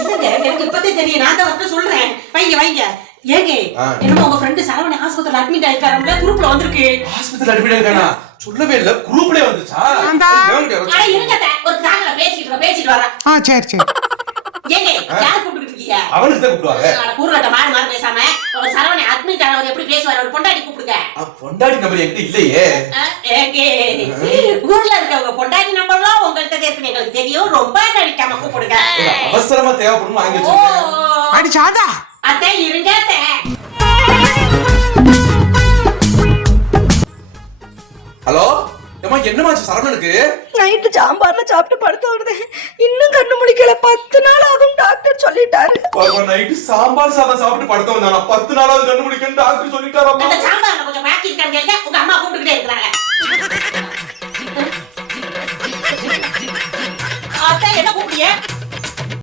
இல்லங்க எனக்கு இப்பதே தெரியும். நான் தான் வந்து சொல்றேன். வைங்க. ஏங்க என்னமோ உங்க ஃப்ரெண்ட் சரவண ஹாஸ்பிடல்ல அட்மிட் ஆயிட்டாருல, குரூப்ல வந்திருக்கு. ஹாஸ்பிடல் அட்மிட் ஆயிருக்கானா? சொல்லவே இல்ல, குரூப்லயே வந்துச்சா? அட இருங்கட்ட, ஒரு தாங்கல பேசிட்டு வரேன். சரி. ஏங்க யார் கூப்பிட்டு இருக்கீங்க? அவனுக்கு தான் கூப்பிடுவாங்க. அட கூறுகட்ட மாறு பேசாம ஒரு சரவண அட்மிட் ஆனவர் எப்படி பேசுவார்? ஒரு பொண்டாட்டி கூப்பிடுங்க. பொண்டாட்டி நம்பர் என்கிட்ட இல்லையே. ஏங்க ஊர்ல இருக்கவங்க பொண்டாட்டி நம்பர்லாம் உங்கள்ட்ட இருக்குன்னு எங்களுக்கு தெரியும். ரொம்ப நடிக்காம கூப்பிடுங்க. அவசரமா தேவைப்படும் வாங்கி வச்சிருக்கேன். அடி சாதா அத்தை இருங்க அத்தை. ஹலோ ஏமா, என்னமாச்சு சரவணனுக்கு? நைட்டு சாம்பார்ல சாப்பிட்டு படுத்து வருது. இன்னும் கண்ணு முடிக்கல. 10 நாள் ஆகும் டாக்டர் சொல்லிட்டாரு. நைட்டு சாம்பார் சாதம் சாப்பிட்டு படுத்த வந்தானா? 10 நாளாவது கண்ணு முடிக்கன்னு டாக்டர் சொல்லிட்டாரம்மா. அந்த சாம்பார்ல கொஞ்சம் பாக்கி இருக்கான்னு கேளுங்க. உங்க அம்மா கூப்பிட்டுக்கிட்டே இருக்காங்க. அத்தை என்ன கூப்பிடுங்க?